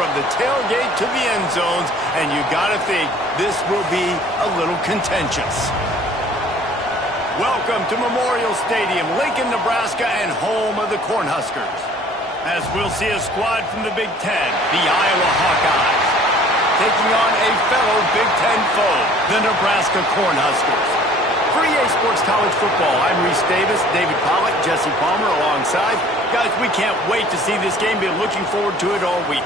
from the tailgate to the end zones, and you got to think this will be a little contentious. Welcome to Memorial Stadium, Lincoln, Nebraska, and home of the Cornhuskers. As we'll see a squad from the Big Ten, the Iowa Hawkeyes, taking on a fellow Big Ten foe, the Nebraska Cornhuskers. For EA Sports College Football, I'm Reese Davis, David Pollack, Jesse Palmer alongside. Guys, we can't wait to see this game. Been looking forward to it all week.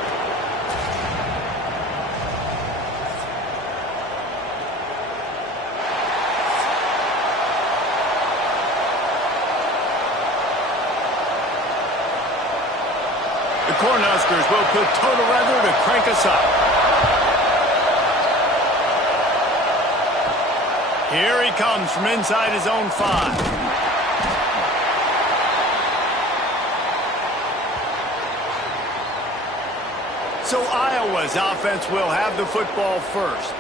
The Cornhuskers will put toe to leather to crank us up. Here he comes from inside his own 5. So Iowa's offense will have the football first.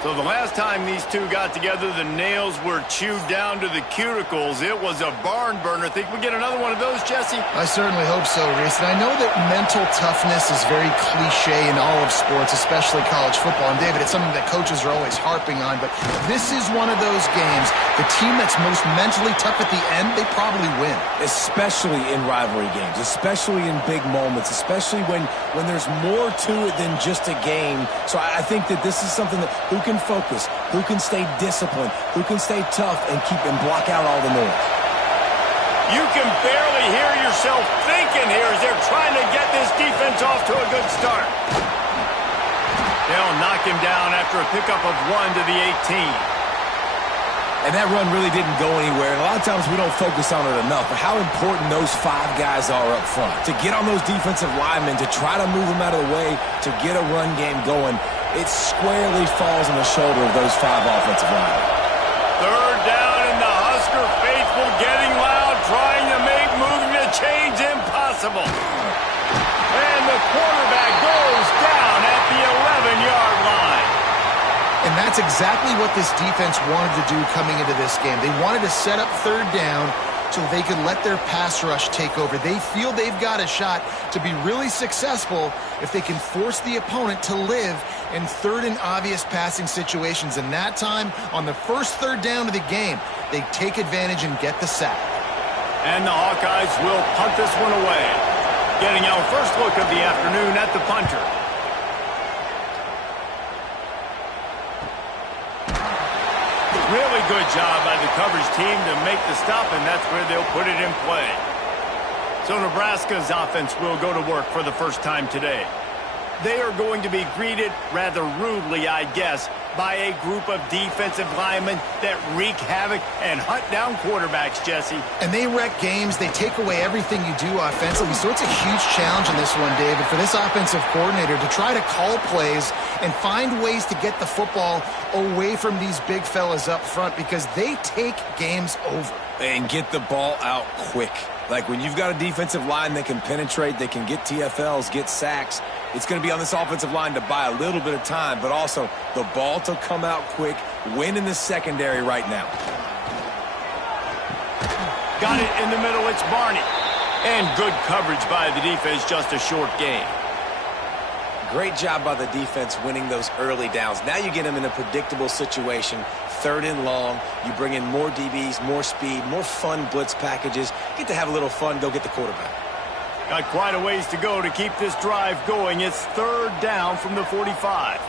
So the last time these two got together, the nails were chewed down to the cuticles. It was a barn burner. Think we get another one of those, Jesse? I certainly hope so, Reese. And I know that mental toughness is very cliche in all of sports, especially college football. And, David, it's something that coaches are always harping on. But this is one of those games, the team that's most mentally tough at the end, they probably win. Especially in rivalry games, especially in big moments, especially when there's more to it than just a game. So I think that this is something that who can focus, who can stay disciplined, who can stay tough and keep and block out all the noise. You can barely hear yourself thinking here as they're trying to get this defense off to a good start. They'll knock him down after a pickup of 1 to the 18. And that run really didn't go anywhere. And a lot of times we don't focus on it enough, but how important those 5 guys are up front. To get on those defensive linemen, to try to move them out of the way, to get a run game going, it squarely falls on the shoulder of those 5 offensive linemen. Third down, and the Husker faithful getting loud, trying to make moving the chains impossible. And the quarterback goes down at the 11-yard line. And that's exactly what this defense wanted to do coming into this game. They wanted to set up third down so they could let their pass rush take over. They feel they've got a shot to be really successful if they can force the opponent to live in third and obvious passing situations. And that time, on the first third down of the game, they take advantage and get the sack. And the Hawkeyes will punt this one away. Getting our first look of the afternoon at the punter. Really good job by the coverage team to make the stop, and that's where they'll put it in play. So Nebraska's offense will go to work for the first time today. They are going to be greeted rather rudely, I guess, by a group of defensive linemen that wreak havoc and hunt down quarterbacks, Jesse. And they wreck games. They take away everything you do offensively. So it's a huge challenge in this one, David, for this offensive coordinator to try to call plays and find ways to get the football away from these big fellas up front because they take games over. And get the ball out quick. Like when you've got a defensive line that can penetrate, they can get TFLs, get sacks, it's going to be on this offensive line to buy a little bit of time, but also the ball to come out quick, win in the secondary right now. Got it in the middle, it's Barney. And good coverage by the defense, just a short game. Great job by the defense winning those early downs. Now you get them in a predictable situation, third and long. You bring in more DBs, more speed, more fun blitz packages. Get to have a little fun, go get the quarterback. Got quite a ways to go to keep this drive going. It's third down from the 45.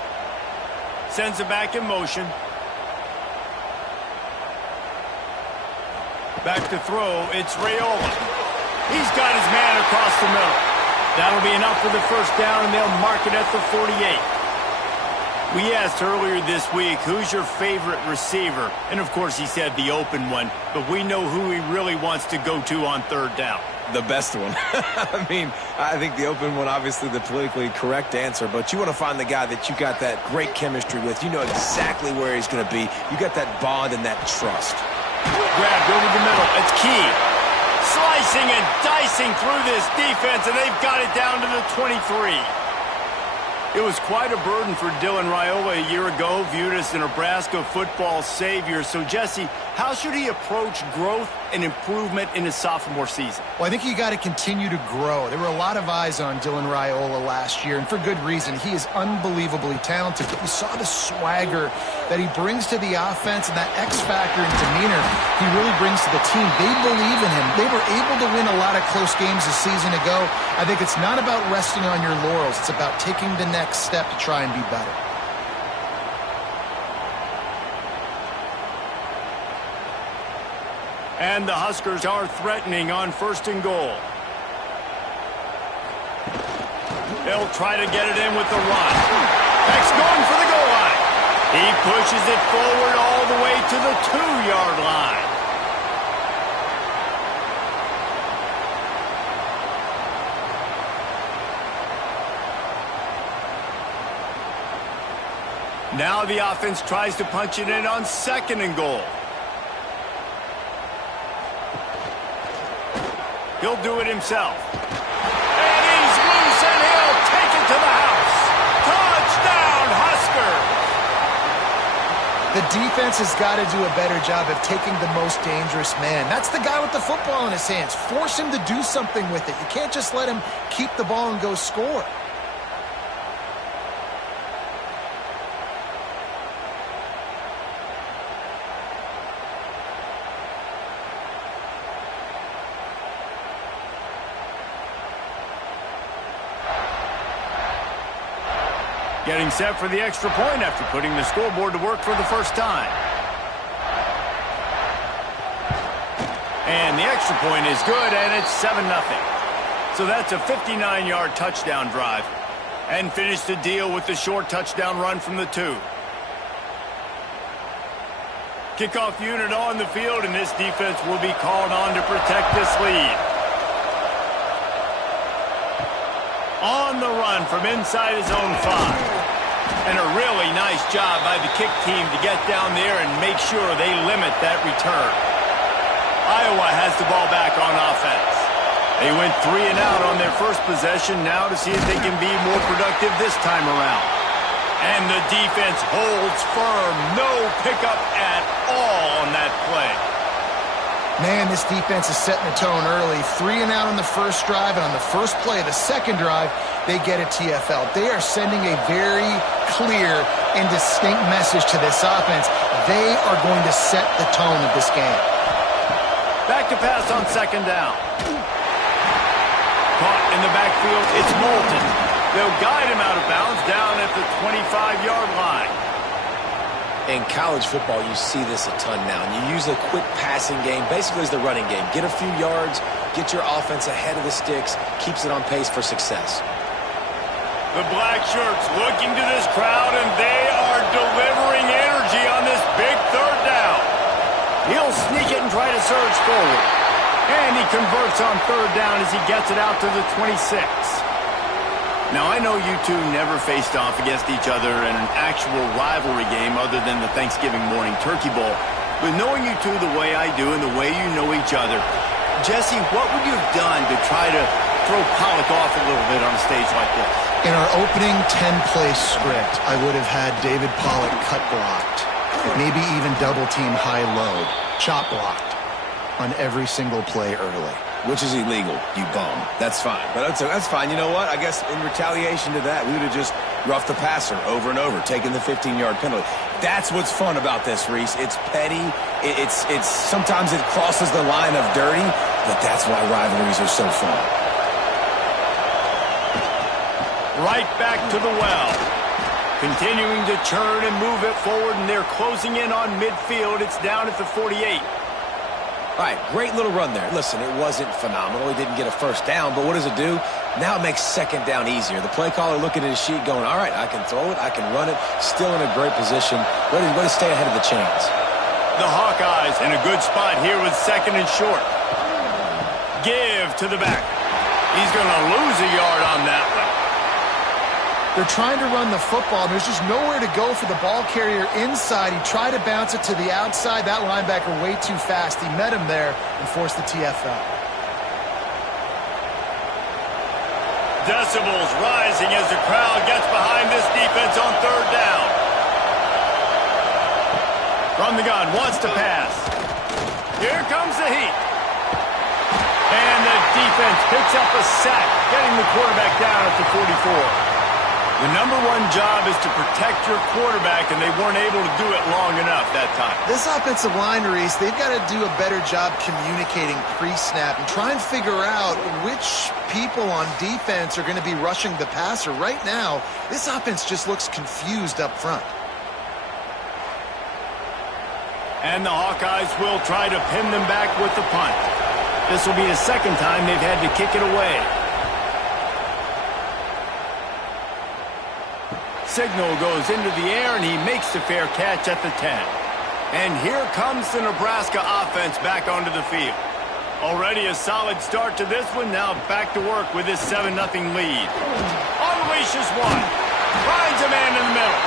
Sends it back in motion. Back to throw, it's Raiola. He's got his man across the middle. That'll be enough for the first down, and they'll mark it at the 48. We asked earlier this week, who's your favorite receiver? And, of course, he said the open one, but we know who he really wants to go to on third down. The best one. I mean, I think the open one, obviously the politically correct answer, but you want to find the guy that you got that great chemistry with. You know exactly where he's going to be. You got that bond and that trust. Grabbed over the middle. It's Key. Slicing and dicing through this defense, and they've got it down to the 23. It was quite a burden for Dylan Raiola a year ago, viewed as the Nebraska football savior. So, Jesse, How should he approach growth and improvement in his sophomore season? Well, I think you got to continue to grow. There were a lot of eyes on Dylan Raiola last year, and for good reason. He is unbelievably talented, but you saw the swagger that he brings to the offense and that X factor and demeanor he really brings to the team. They believe in him. They were able to win a lot of close games a season ago. I think it's not about resting on your laurels. It's about taking the next step to try and be better. And the Huskers are threatening on 1st and goal. They'll try to get it in with the run. Beck's going for the goal line. He pushes it forward all the way to the 2-yard line. Now the offense tries to punch it in on 2nd and goal. He'll do it himself. And he's loose, and he'll take it to the house. Touchdown, Huskers! The defense has got to do a better job of taking the most dangerous man. That's the guy with the football in his hands. Force him to do something with it. You can't just let him keep the ball and go score. Getting set for the extra point after putting the scoreboard to work for the first time. And the extra point is good, and it's 7-0. So that's a 59-yard touchdown drive. And finish the deal with the short touchdown run from the 2. Kickoff unit on the field, and this defense will be called on to protect this lead. On the run from inside his own 5. And a really nice job by the kick team to get down there and make sure they limit that return. Iowa has the ball back on offense. They went 3 and out on their first possession, now to see if they can be more productive this time around. And the defense holds firm. No pickup at all on that play. Man, this defense is setting the tone early. 3 and out on the first drive, and on the first play of the second drive, they get a TFL. They are sending a very clear and distinct message to this offense. They are going to set the tone of this game. Back to pass on 2nd down. Caught in the backfield, it's Moulton. They'll guide him out of bounds down at the 25-yard line. In college football, you see this a ton now. And you use a quick passing game, basically as the running game. Get a few yards, get your offense ahead of the sticks, keeps it on pace for success. The black shirts looking to this crowd, and they are delivering energy on this big 3rd down. He'll sneak it and try to surge forward. And he converts on 3rd down as he gets it out to the 26. Now, I know you two never faced off against each other in an actual rivalry game other than the Thanksgiving morning Turkey Bowl. But knowing you two the way I do and the way you know each other, Jesse, what would you have done to try to throw Pollock off a little bit on a stage like this? In our opening 10-play script, I would have had David Pollock cut blocked, maybe even double-team high-low, chop blocked on every single play early. Which is illegal, you bum. That's fine. But that's fine. You know what? I guess in retaliation to that, we would have just roughed the passer over and over, taking the 15-yard penalty. That's what's fun about this, Reese. It's petty. It's sometimes it crosses the line of dirty, but that's why rivalries are so fun. Right back to the well. Continuing to churn and move it forward, and they're closing in on midfield. It's down at the 48. All right, great little run there. Listen, it wasn't phenomenal. He didn't get a first down, but what does it do? Now it makes 2nd down easier. The play caller looking at his sheet going, all right, I can throw it, I can run it, still in a great position, ready to stay ahead of the chains. The Hawkeyes in a good spot here with 2nd and short. Give to the back. He's going to lose a yard on that one. They're trying to run the football, and there's just nowhere to go for the ball carrier inside. He tried to bounce it to the outside. That linebacker way too fast. He met him there and forced the TFL. Decibels rising as the crowd gets behind this defense on 3rd down. From the gun, wants to pass. Here comes the heat. And the defense picks up a sack, getting the quarterback down at the 44. The number one job is to protect your quarterback, and they weren't able to do it long enough that time. This offensive line, Reese, they've got to do a better job communicating pre-snap and try and figure out which people on defense are going to be rushing the passer. Right now, this offense just looks confused up front. And the Hawkeyes will try to pin them back with the punt. This will be the second time they've had to kick it away. Signal goes into the air, and he makes the fair catch at the 10. And here comes the Nebraska offense back onto the field. Already a solid start to this one. Now back to work with this 7-0 lead. Unleashes one. Finds a man in the middle.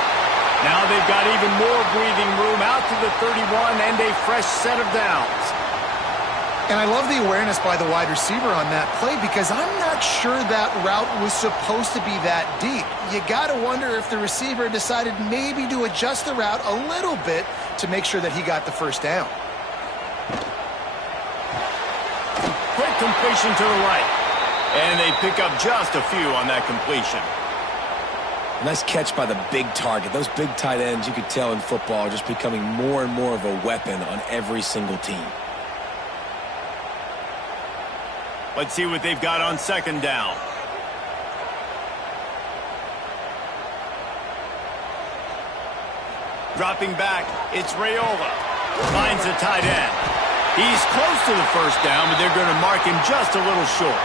Now they've got even more breathing room out to the 31 and a fresh set of downs. And I love the awareness by the wide receiver on that play because I'm not sure that route was supposed to be that deep. You got to wonder if the receiver decided maybe to adjust the route a little bit to make sure that he got the first down. Quick completion to the right. And they pick up just a few on that completion. Nice catch by the big target. Those big tight ends, you could tell in football, are just becoming more and more of a weapon on every single team. Let's see what they've got on second down. Dropping back, it's Raiola. Finds the tight end. He's close to the first down, but they're going to mark him just a little short.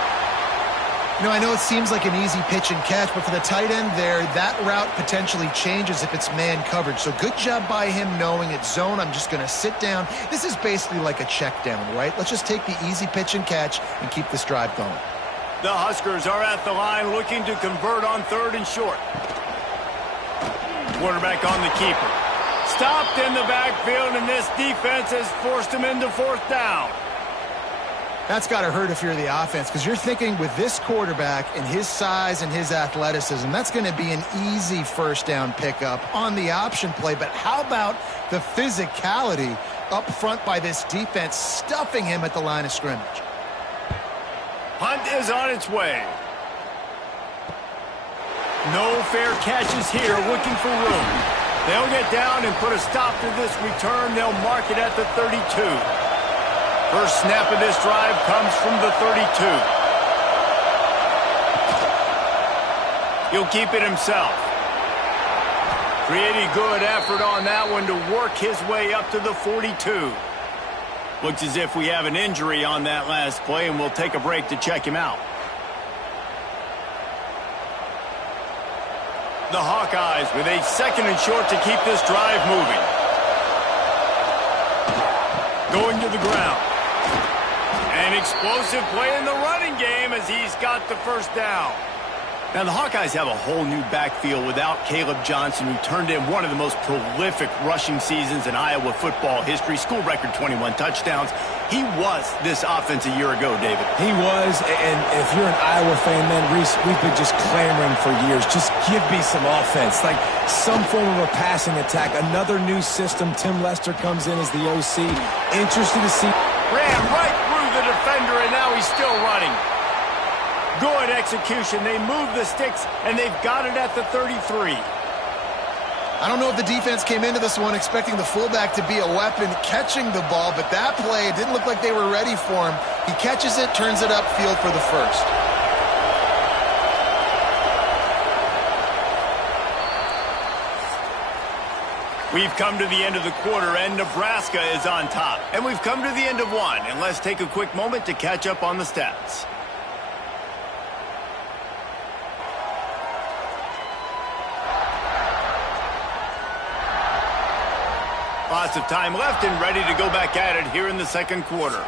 You know, I know it seems like an easy pitch and catch, but for the tight end there, that route potentially changes if it's man coverage. So good job by him knowing it's zone. I'm just going to sit down. This is basically like a check down, right? Let's just take the easy pitch and catch and keep this drive going. The Huskers are at the line looking to convert on third and short. Quarterback on the keeper. Stopped in the backfield, and this defense has forced him into fourth down. That's got to hurt if you're the offense because you're thinking with this quarterback and his size and his athleticism, that's going to be an easy first down pickup on the option play. But how about the physicality up front by this defense, stuffing him at the line of scrimmage? Punt is on its way. No fair catches here, looking for room. They'll get down and put a stop to this return. They'll mark it at the 32. First snap of this drive comes from the 32. He'll keep it himself. Pretty good effort on that one to work his way up to the 42. Looks as if we have an injury on that last play, and we'll take a break to check him out. The Hawkeyes with a second and short to keep this drive moving. Going to the ground. An explosive play in the running game as he's got the first down. Now, the Hawkeyes have a whole new backfield without Caleb Johnson, who turned in one of the most prolific rushing seasons in Iowa football history. School record 21 touchdowns. He was this offense a year ago, David. He was, and if you're an Iowa fan, man, Reese, we've been just clamoring for years. Just give me some offense, like some form of a passing attack. Another new system. Tim Lester comes in as the OC. Interested to see. Ran right through the defender, and now he's still running. Good execution. They move the sticks, and they've got it at the 33. I don't know if the defense came into this one expecting the fullback to be a weapon catching the ball, but that play, it didn't look like they were ready for him. He catches it, turns it upfield for the first. We've come to the end of the quarter, and Nebraska is on top. And we've come to the end of one, and let's take a quick moment to catch up on the stats. Lots of time left and ready to go back at it here in the second quarter.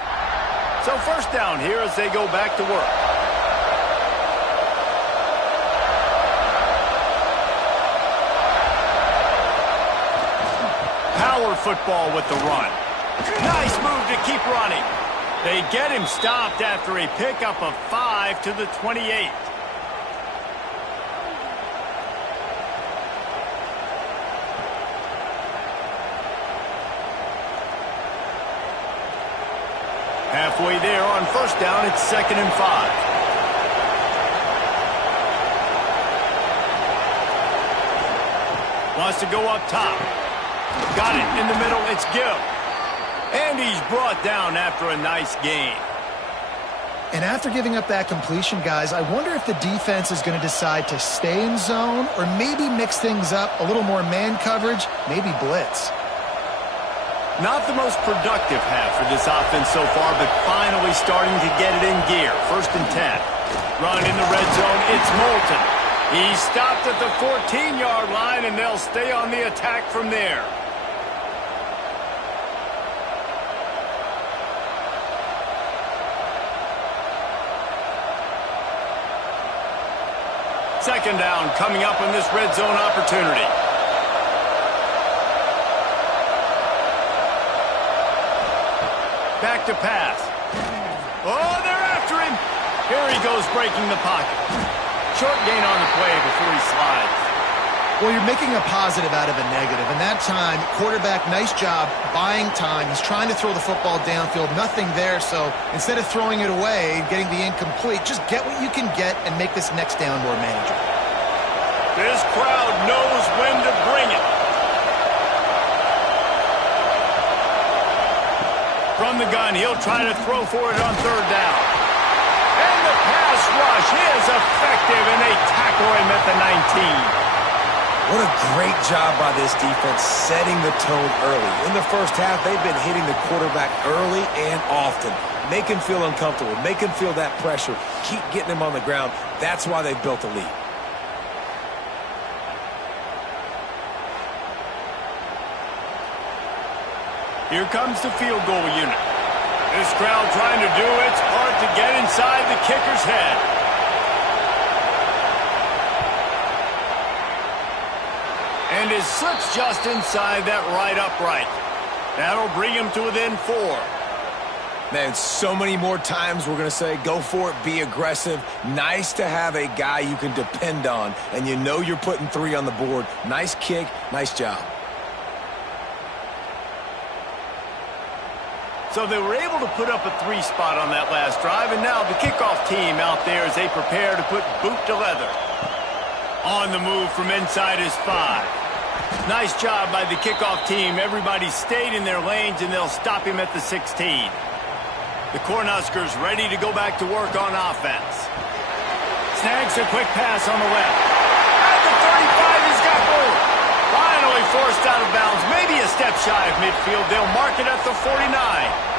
So first down here as they go back to work. Power football with the run. Nice move to keep running. They get him stopped after a pickup of 5 to the 28. Halfway there on first down, it's 2nd and 5. Wants to go up top. Got it in the middle, it's Gill. And he's brought down after a nice gain. And after giving up that completion, guys, I wonder if the defense is going to decide to stay in zone or maybe mix things up, a little more man coverage, maybe blitz. Not the most productive half for this offense so far, but finally starting to get it in gear. 1st and 10. Run in the red zone, it's Moulton. He stopped at the 14-yard line, and they'll stay on the attack from there. Second down coming up on this red zone opportunity. Back to pass. Oh, they're after him. Here he goes breaking the pocket. Short gain on the play before he slides. Well, you're making a positive out of a negative. And that time, quarterback, nice job buying time. He's trying to throw the football downfield. Nothing there, so instead of throwing it away and getting the incomplete, just get what you can get and make this next down more manageable. This crowd knows when to bring it. From the gun, he'll try to throw for it on 3rd down. And the pass rush is effective, and they tackle him at the 19. What a great job by this defense setting the tone early. In the first half, they've been hitting the quarterback early and often. Make him feel uncomfortable. Make him feel that pressure. Keep getting him on the ground. That's why they've built a lead. Here comes the field goal unit. This crowd trying to do its part to get inside the kicker's head. And his slip's just inside that right upright. That'll bring him to within 4. Man, so many more times we're going to say, go for it, be aggressive. Nice to have a guy you can depend on, and you know you're putting 3 on the board. Nice kick, nice job. So they were able to put up a 3 spot on that last drive, and now the kickoff team out there as they prepare to put boot to leather. On the move from inside his 5. Nice job by the kickoff team. Everybody stayed in their lanes, and they'll stop him at the 16. The Cornhuskers ready to go back to work on offense. Snags a quick pass on the left. At the 35, he's got room. Finally forced out of bounds. Maybe a step shy of midfield. They'll mark it at the 49.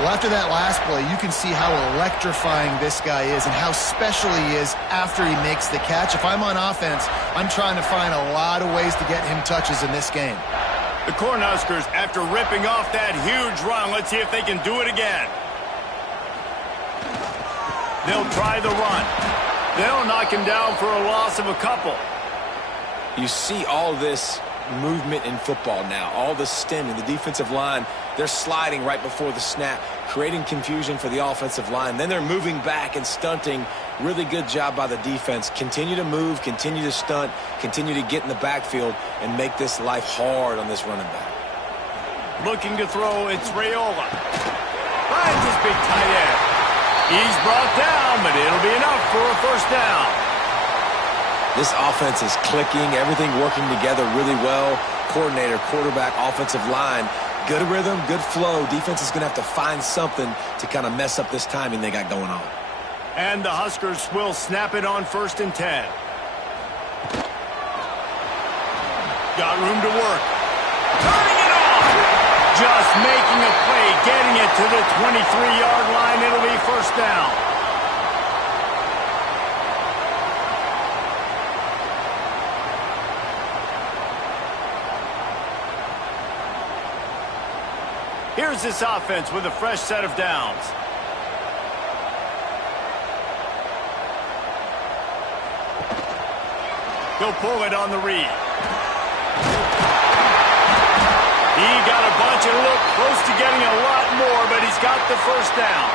Well, after that last play, you can see how electrifying this guy is and how special he is after he makes the catch. If I'm on offense, I'm trying to find a lot of ways to get him touches in this game. The Cornhuskers, after ripping off that huge run, let's see if they can do it again. They'll try the run. They'll knock him down for a loss of a couple. You see all this movement in football now, all the stemming, the defensive line, they're sliding right before the snap, creating confusion for the offensive line. Then they're moving back and stunting. Really good job by the defense. Continue to move, continue to stunt, continue to get in the backfield and make this life hard on this running back. Looking to throw, it's Raiola. Finds his big tight end. He's brought down, but it'll be enough for a 1st down. This offense is clicking, everything working together really well. Coordinator, quarterback, offensive line, good rhythm, good flow. Defense is going to have to find something to kind of mess up this timing they got going on. And the Huskers will snap it on 1st and 10. Got room to work. Turning it off. Just making a play, getting it to the 23-yard line. It'll be 1st down. Here's this offense with a fresh set of downs. He'll pull it on the read. He got a bunch and looked close to getting a lot more, but he's got the 1st down.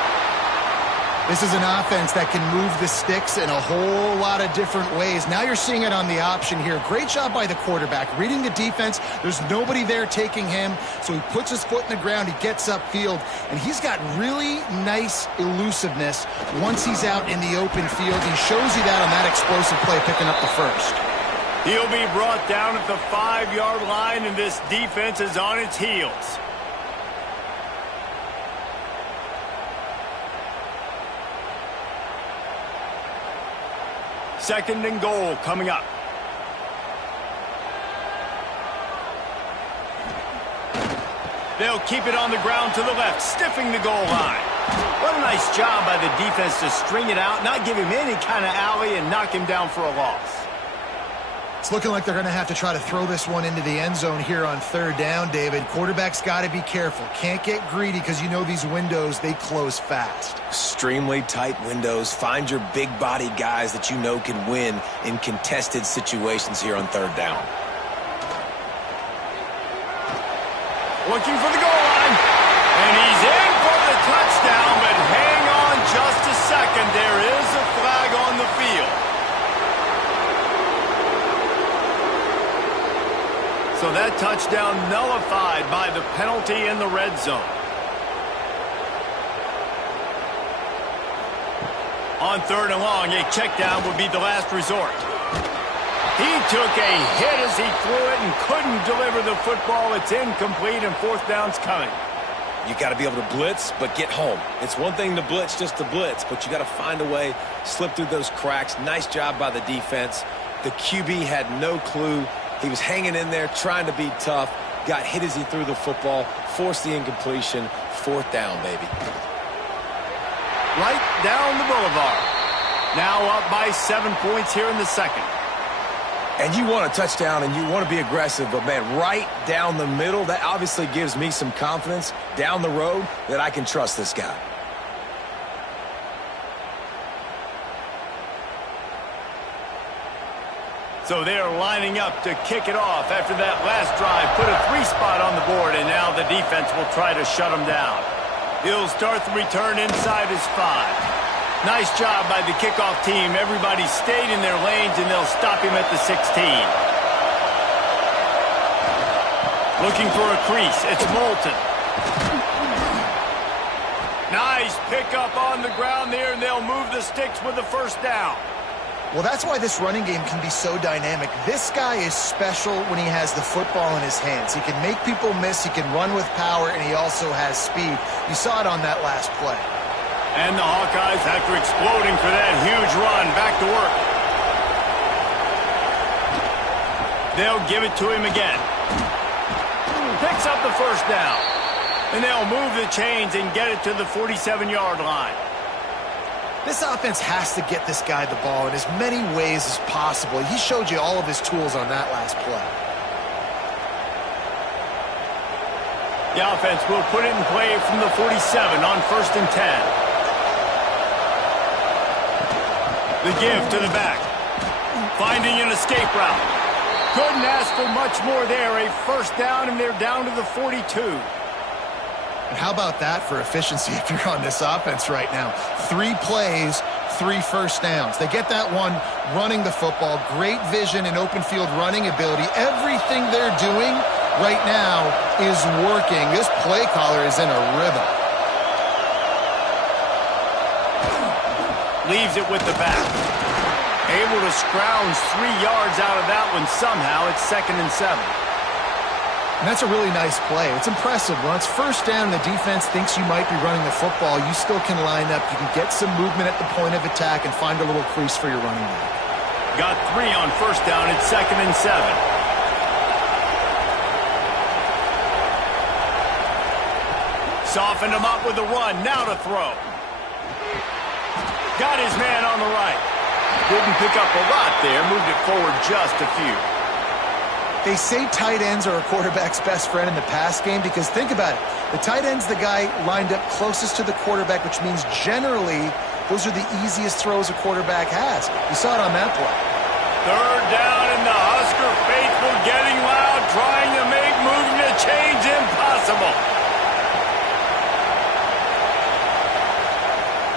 This is an offense that can move the sticks in a whole lot of different ways. Now you're seeing it on the option here. Great job by the quarterback. Reading the defense, there's nobody there taking him, so he puts his foot in the ground, he gets upfield, and he's got really nice elusiveness once he's out in the open field. He shows you that on that explosive play, picking up the first. He'll be brought down at the 5-yard line, and this defense is on its heels. Second and goal coming up. They'll keep it on the ground to the left, stiffing the goal line. What a nice job by the defense to string it out, not give him any kind of alley, and knock him down for a loss. It's looking like they're going to have to try to throw this one into the end zone here on third down, David. Quarterback's got to be careful. Can't get greedy because you know these windows, they close fast. Extremely tight windows. Find your big-bodied guys that you know can win in contested situations here on third down. Looking for the goal line. And he's in for the touchdown, but hang on just a second. There is a flag on the field. So that touchdown nullified by the penalty in the red zone. On third and long, a check down would be the last resort. He took a hit as he threw it and couldn't deliver the football. It's incomplete, and fourth down's coming. You got to be able to blitz, but get home. It's one thing to blitz just to blitz, but you got to find a way, slip through those cracks. Nice job by the defense. The QB had no clue. He was hanging in there, trying to be tough. Got hit as he threw the football, forced the incompletion. Fourth down, baby. Right down the boulevard. Now up by 7 points here in the second. And you want a touchdown and you want to be aggressive, but, man, right down the middle, that obviously gives me some confidence down the road that I can trust this guy. So they're lining up to kick it off after that last drive. Put a 3-spot on the board, and now the defense will try to shut them down. He'll start the return inside his 5. Nice job by the kickoff team. Everybody stayed in their lanes, and they'll stop him at the 16. Looking for a crease. It's Moulton. Nice pickup on the ground there, and they'll move the sticks with the first down. Well, that's why this running game can be so dynamic. This guy is special when he has the football in his hands. He can make people miss, he can run with power, and he also has speed. You saw it on that last play. And the Hawkeyes, after exploding for that huge run, back to work. They'll give it to him again. Picks up the first down. And they'll move the chains and get it to the 47-yard line. This offense has to get this guy the ball in as many ways as possible. He showed you all of his tools on that last play. The offense will put it in play from the 47 on 1st and 10. The give to the back. Finding an escape route. Couldn't ask for much more there. A first down, and they're down to the 42. And how about that for efficiency if you're on this offense right now? 3 plays, 3 first downs. They get that one running the football. Great vision and open field running ability. Everything they're doing right now is working. This play caller is in a rhythm. Leaves it with the back. Able to scrounge 3 yards out of that one somehow. It's 2nd and 7. And that's a really nice play. It's impressive. When it's first down, the defense thinks you might be running the football. You still can line up. You can get some movement at the point of attack and find a little crease for your running back. Got 3 on first down. It's 2nd and 7. Softened him up with a run. Now to throw. Got his man on the right. Didn't pick up a lot there. Moved it forward just a few. They say tight ends are a quarterback's best friend in the pass game because think about it. The tight end's the guy lined up closest to the quarterback, which means generally those are the easiest throws a quarterback has. You saw it on that play. Third down, and the Husker faithful getting loud, trying to make moving the chains impossible.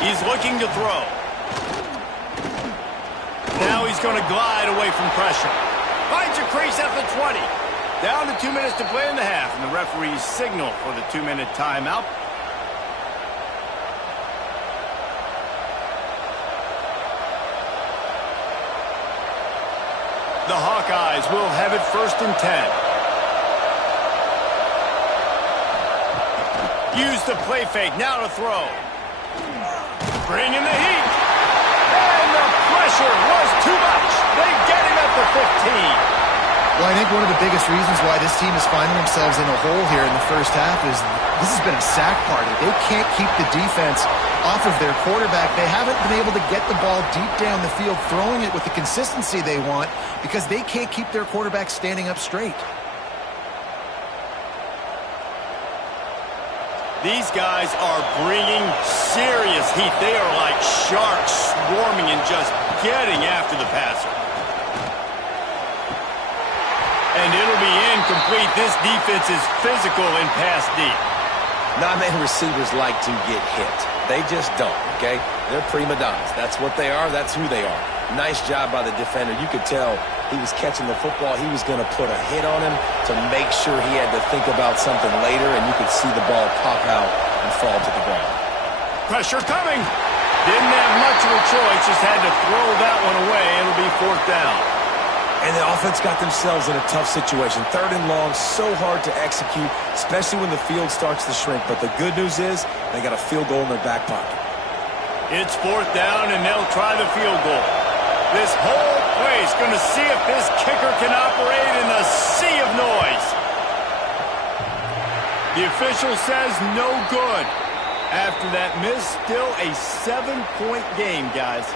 He's looking to throw. Now he's going to glide away from pressure. Finds a crease at the 20. Down to 2 minutes to play in the half, and the referees signal for the 2-minute timeout. The Hawkeyes will have it 1st and 10. Use the play fake, now to throw. Bring in the heat. And the pressure was too much. They get him at the 15. Well, I think one of the biggest reasons why this team is finding themselves in a hole here in the first half is this has been a sack party. They can't keep the defense off of their quarterback. They haven't been able to get the ball deep down the field, throwing it with the consistency they want because they can't keep their quarterback standing up straight. These guys are bringing serious heat. They are like sharks swarming and just getting after the passer. And it'll be incomplete. This defense is physical and pass deep. Non-man receivers like to get hit. They just don't, okay? They're prima donnas. That's what they are. That's who they are. Nice job by the defender. You could tell he was catching the football. He was going to put a hit on him to make sure he had to think about something later, and you could see the ball pop out and fall to the ground. Pressure coming. Didn't have much of a choice. Just had to throw that one away. It'll be 4th down. And the offense got themselves in a tough situation. 3rd and long, so hard to execute, especially when the field starts to shrink. But the good news is they got a field goal in their back pocket. It's 4th down, and they'll try the field goal. This whole place going to see if this kicker can operate in a sea of noise. The official says no good. After that miss, still a 7-point game, guys.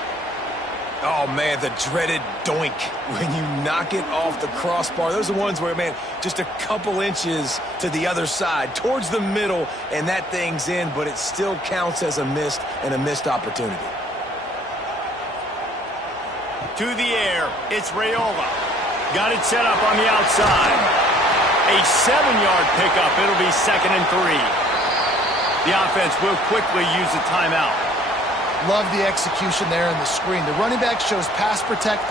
Oh, man, the dreaded doink when you knock it off the crossbar. Those are ones where, man, just a couple inches to the other side, towards the middle, and that thing's in, but it still counts as a missed opportunity. To the air, it's Raiola. Got it set up on the outside. A 7-yard pickup. It'll be 2nd and 3. The offense will quickly use a timeout. Love the execution there in the screen. The running back shows pass protect.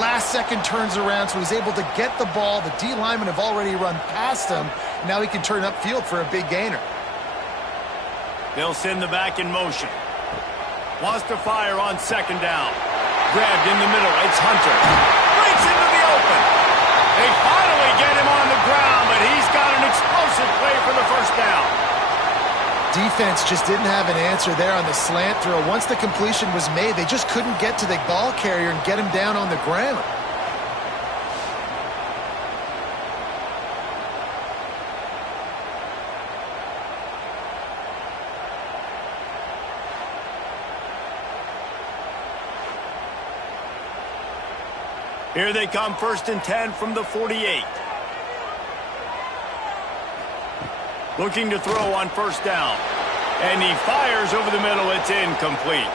Last second turns around, so he's able to get the ball. The D linemen have already run past him. Now he can turn upfield for a big gainer. They'll send the back in motion. Wants to fire on 2nd down. Grabbed in the middle. It's Hunter. Breaks into the open. They finally get him on the ground, but he's got an explosive play for the 1st down. Defense just didn't have an answer there on the slant throw. Once the completion was made, they just couldn't get to the ball carrier and get him down on the ground. Here they come, 1st and 10 from the 48. Looking to throw on 1st down. And he fires over the middle. It's incomplete.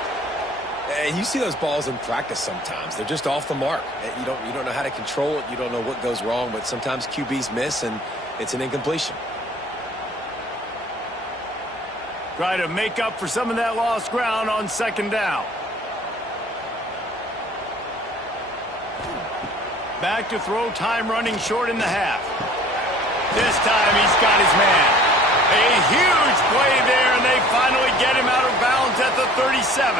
And you see those balls in practice sometimes. They're just off the mark. You don't know how to control it. You don't know what goes wrong, but sometimes QBs miss, and it's an incompletion. Try to make up for some of that lost ground on 2nd down. Back to throw, time running short in the half. This time he's got his man. A huge play there, and they finally get him out of bounds at the 37.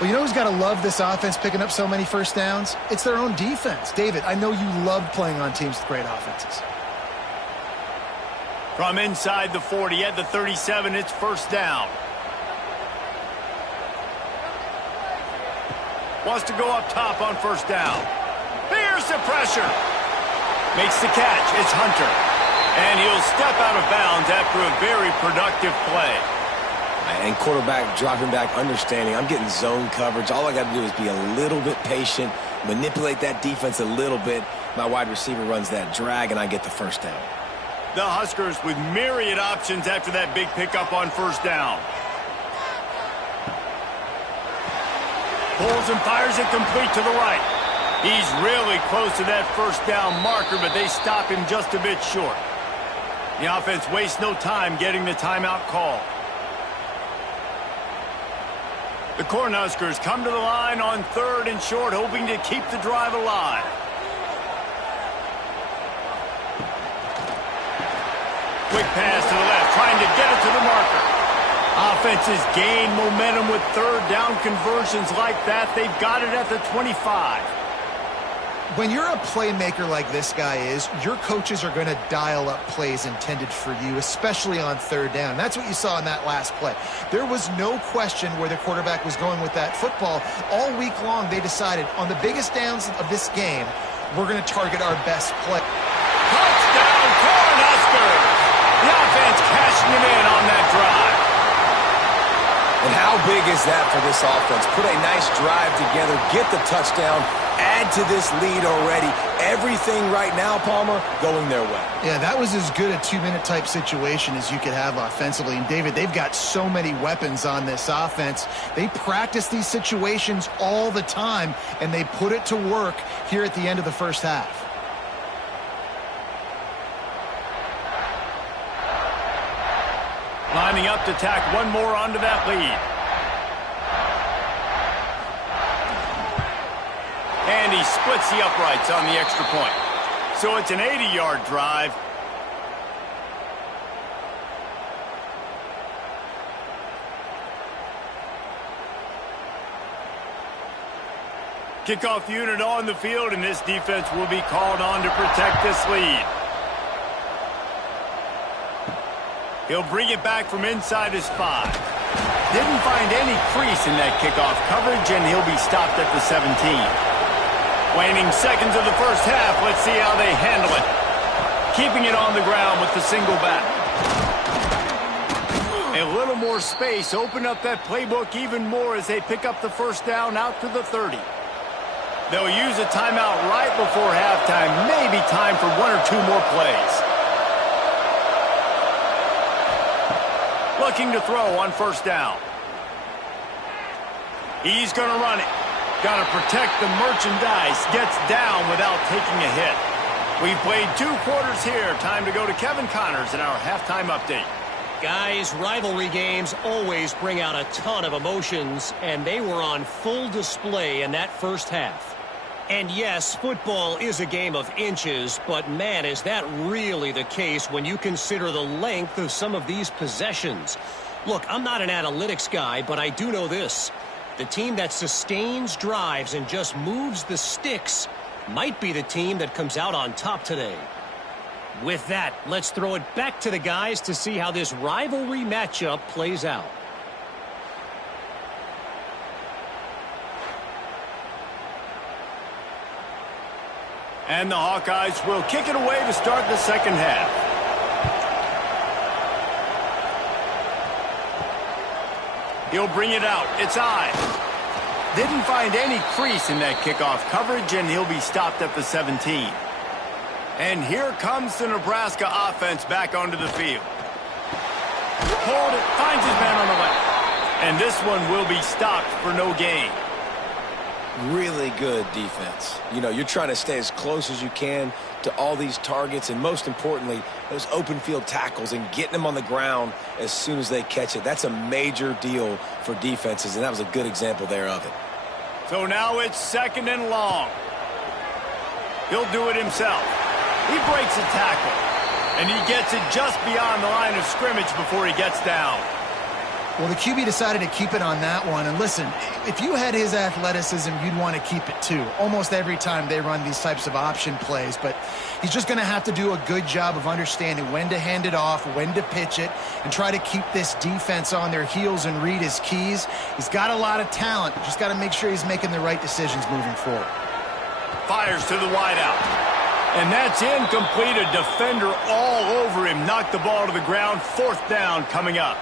Well, you know who's got to love this offense picking up so many 1st downs? It's their own defense. David, I know you love playing on teams with great offenses. From inside the 40 at the 37, it's 1st down. Wants to go up top on 1st down. Here's the pressure. Makes the catch. It's Hunter. And he'll step out of bounds after a very productive play. And quarterback dropping back, understanding I'm getting zone coverage. All I got to do is be a little bit patient, manipulate that defense a little bit. My wide receiver runs that drag, and I get the 1st down. The Huskers with myriad options after that big pickup on 1st down. Pulls and fires it complete to the right. He's really close to that 1st down marker, but they stop him just a bit short. The offense wastes no time getting the timeout call. The Cornhuskers come to the line on 3rd and short, hoping to keep the drive alive. Quick pass to the left, trying to get it to the marker. Offenses gain momentum with 3rd down conversions like that. They've got it at the 25. When you're a playmaker like this guy is, your coaches are going to dial up plays intended for you, especially on 3rd down. That's what you saw in that last play. There was no question where the quarterback was going with that football. All week long, they decided on the biggest downs of this game, we're going to target our best play. Touchdown, Cornhuskers! The offense cashing it in on that drive. And how big is that for this offense? Put a nice drive together, get the touchdown, add to this lead already. Everything right now, Palmer, going their way. Yeah, that was as good a 2-minute type situation as you could have offensively. And, David, they've got so many weapons on this offense. They practice these situations all the time, and they put it to work here at the end of the first half. Lining up to tack one more onto that lead. And he splits the uprights on the extra point. So it's an 80-yard drive. Kickoff unit on the field, and this defense will be called on to protect this lead. He'll bring it back from inside his 5. Didn't find any crease in that kickoff coverage, and he'll be stopped at the 17. Waning seconds of the first half, let's see how they handle it. Keeping it on the ground with the single back. A little more space, open up that playbook even more as they pick up the first down out to the 30. They'll use a timeout right before halftime, maybe time for 1 or 2 more plays. Looking to throw on first down. He's going to run it. Got to protect the merchandise. Gets down without taking a hit. We've played 2 quarters here. Time to go to Kevin Connors in our halftime update. Guys, rivalry games always bring out a ton of emotions, and they were on full display in that first half. And yes, football is a game of inches, but man, is that really the case when you consider the length of some of these possessions. Look, I'm not an analytics guy, but I do know this. The team that sustains drives and just moves the sticks might be the team that comes out on top today. With that, let's throw it back to the guys to see how this rivalry matchup plays out. And the Hawkeyes will kick it away to start the second half. He'll bring it out. It's Ives. Didn't find any crease in that kickoff coverage, and he'll be stopped at the 17. And here comes the Nebraska offense back onto the field. Hold it, finds his man on the left. And this one will be stopped for no gain. Really good defense. You know, you're trying to stay as close as you can to all these targets, and most importantly, those open field tackles and getting them on the ground as soon as they catch it. That's a major deal for defenses, and that was a good example there of it. So now it's 2nd and long. He'll do it himself. He breaks a tackle, and he gets it just beyond the line of scrimmage before he gets down. Well, the QB decided to keep it on that one. And listen, if you had his athleticism, you'd want to keep it too. Almost every time they run these types of option plays. But he's just going to have to do a good job of understanding when to hand it off, when to pitch it, and try to keep this defense on their heels and read his keys. He's got a lot of talent. Just got to make sure he's making the right decisions moving forward. Fires to the wideout. And that's incomplete. A defender all over him. Knocked the ball to the ground. 4th down coming up.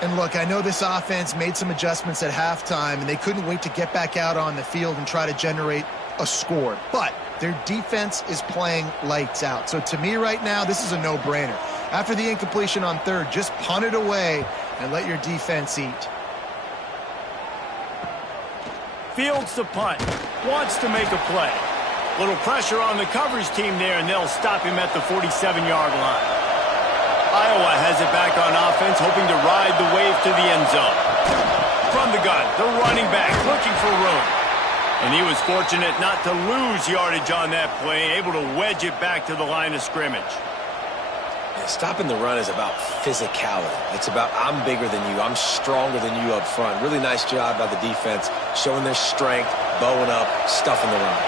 And look, I know this offense made some adjustments at halftime, and they couldn't wait to get back out on the field and try to generate a score. But their defense is playing lights out. So to me right now, this is a no-brainer. After the incompletion on 3rd, just punt it away and let your defense eat. Fields the punt. Wants to make a play. Little pressure on the coverage team there, and they'll stop him at the 47-yard line. Iowa has it back on offense, hoping to ride the wave to the end zone. From the gun, the running back looking for room. And he was fortunate not to lose yardage on that play, able to wedge it back to the line of scrimmage. Yeah, stopping the run is about physicality. It's about I'm bigger than you, I'm stronger than you up front. Really nice job by the defense, showing their strength, bowing up, stuffing the run.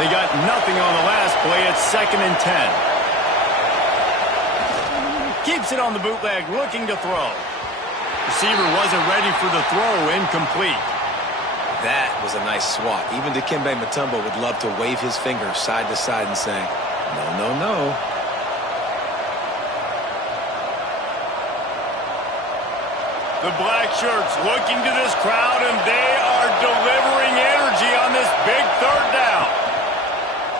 They got nothing on the last play. It's 2nd and 10. Keeps it on the bootleg, looking to throw. Receiver wasn't ready for the throw, incomplete. That was a nice swat. Even Dikembe Mutombo would love to wave his finger side to side and say, no, no, no. The black shirts looking to this crowd, and they are delivering energy on this big 3rd down.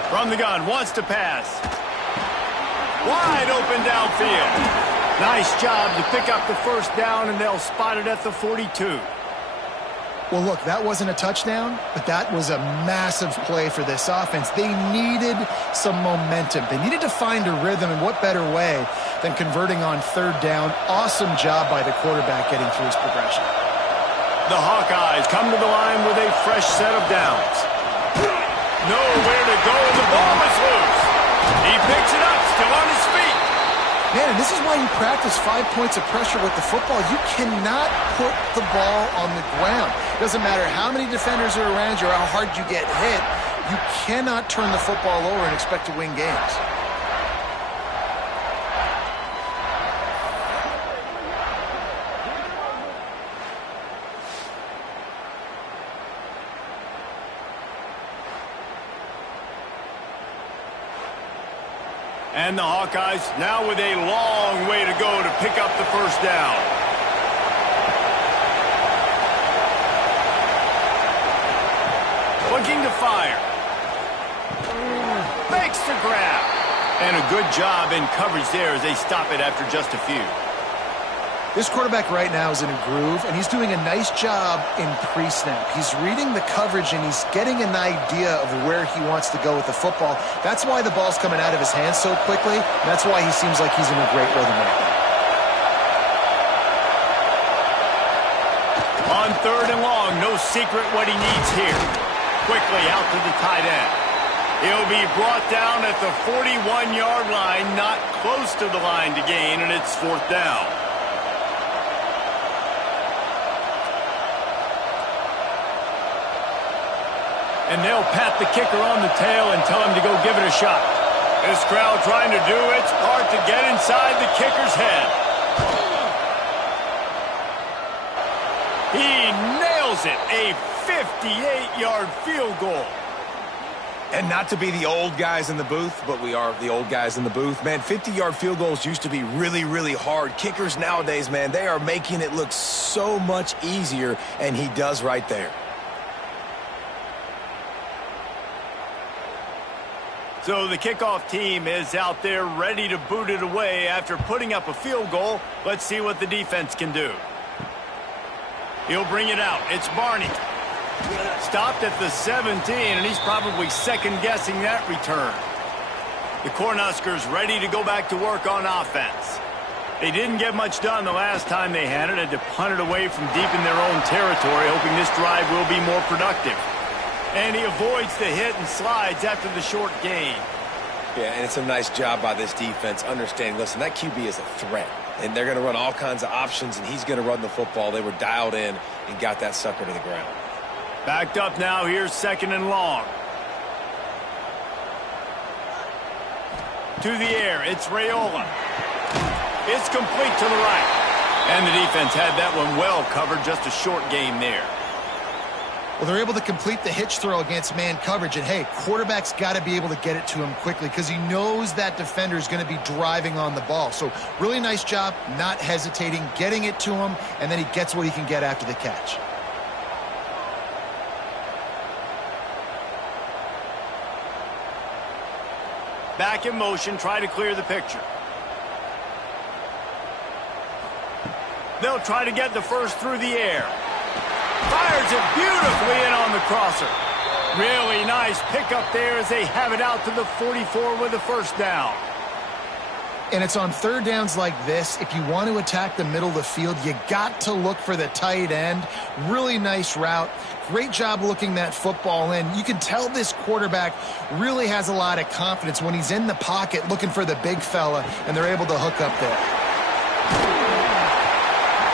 From the gun, wants to pass. Wide open downfield. Nice job to pick up the 1st down, and they'll spot it at the 42. Well, look, that wasn't a touchdown, but that was a massive play for this offense. They needed some momentum. They needed to find a rhythm, and what better way than converting on 3rd down. Awesome job by the quarterback getting through his progression. The Hawkeyes come to the line with a fresh set of downs. Nowhere to go. The ball is loose. He picks it up, still on his feet. Man, and this is why you practice 5 points of pressure with the football. You cannot put the ball on the ground. Doesn't matter how many defenders are around you or how hard you get hit. You cannot turn the football over and expect to win games. And the Hawkeyes now with a long way to go to pick up the 1st down. Looking to fire. Makes the grab. And a good job in coverage there as they stop it after just a few. This quarterback right now is in a groove, and he's doing a nice job in pre-snap. He's reading the coverage, and he's getting an idea of where he wants to go with the football. That's why the ball's coming out of his hands so quickly. That's why he seems like he's in a great rhythm right now. On 3rd and long, no secret what he needs here. Quickly out to the tight end. He'll be brought down at the 41-yard line, not close to the line to gain, and it's 4th down. And they'll pat the kicker on the tail and tell him to go give it a shot. This crowd trying to do its part to get inside the kicker's head. He nails it, a 58-yard field goal. And not to be the old guys in the booth, but we are the old guys in the booth. Man, 50-yard field goals used to be really, really hard. Kickers nowadays, man, they are making it look so much easier, and he does right there. So the kickoff team is out there ready to boot it away after putting up a field goal. Let's see what the defense can do. He'll bring it out. It's Barney. Stopped at the 17, and he's probably second-guessing that return. The Cornhuskers ready to go back to work on offense. They didn't get much done the last time they had it. Had to punt it away from deep in their own territory, hoping this drive will be more productive. And he avoids the hit and slides after the short gain. Yeah, and it's a nice job by this defense understanding, listen, that QB is a threat. And they're going to run all kinds of options, and he's going to run the football. They were dialed in and got that sucker to the ground. Backed up now. Here's 2nd and long. To the air. It's Raiola. It's complete to the right. And the defense had that one well covered. Just a short gain there. Well, they're able to complete the hitch throw against man coverage. And, hey, quarterback's got to be able to get it to him quickly because he knows that defender is going to be driving on the ball. So really nice job not hesitating, getting it to him, and then he gets what he can get after the catch. Back in motion, try to clear the picture. They'll try to get the first through the air. Fires it beautifully in on the crosser. Really nice pickup there as they have it out to the 44 with the 1st down. And it's on third downs like this. If you want to attack the middle of the field, you got to look for the tight end. Really nice route. Great job looking that football in. You can tell this quarterback really has a lot of confidence when he's in the pocket looking for the big fella, and they're able to hook up there.